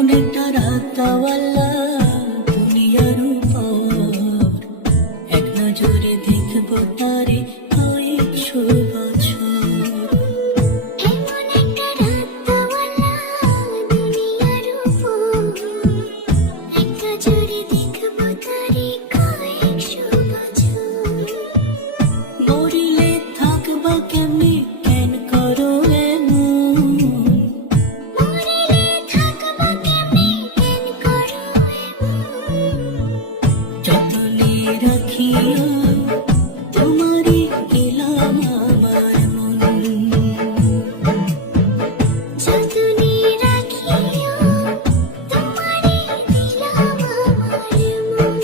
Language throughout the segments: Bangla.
এমন একটা রাতওয়ালা দুনিয়ার উপর, এক নজরে দেখব তারে কয়েকশো বছর। এমন একটা রাতওয়ালা দুনিয়ার উপর, এক নজরে দেখব তারে কয়েকশো বছর। মরিলে থাকবা কেমনে, কেন করো এমন? মরিলে থাকব কেমনে, কেন করো এমন? যতনে রাখিও তোমারই দিলাম আমার মন। যতনে রাখিও তোমারে দিলাম আমার মন।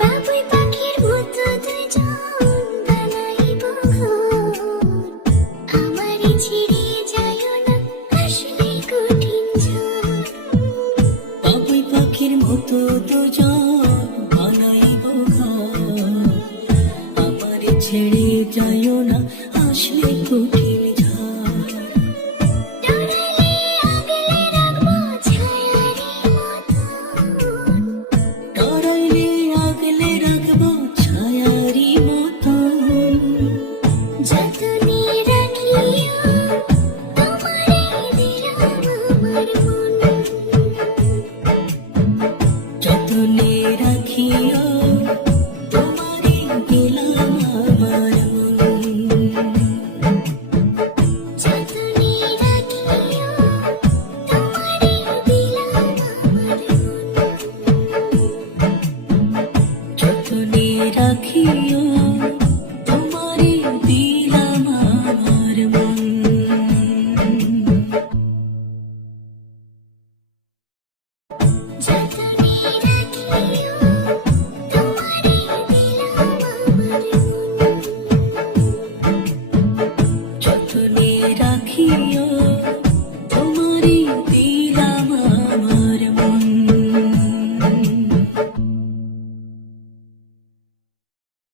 বাবুই পাখির মতো দুজন বানাইব ঘর, আমারে ছেড়ে যাইও না আসলে কঠিন ঝড়। বাবুই পাখির মতো দুজন বানাইব ঘর, আমারে ছেড়ে যাইও না আসলে কঠিন ঝড়। ডরালে আগলে রাখবো ছায়ারি মতন, ডরাইলে আগলে রাখবো ছায়ারি মতন। যতনে রাখিও তোমারে দিলাম আমার মন। যতনে রাখিও তোমারে দিলাম আমার মন। যতনে রাখিও তোমারে দিলাম আমার মন। যতনে রাখিও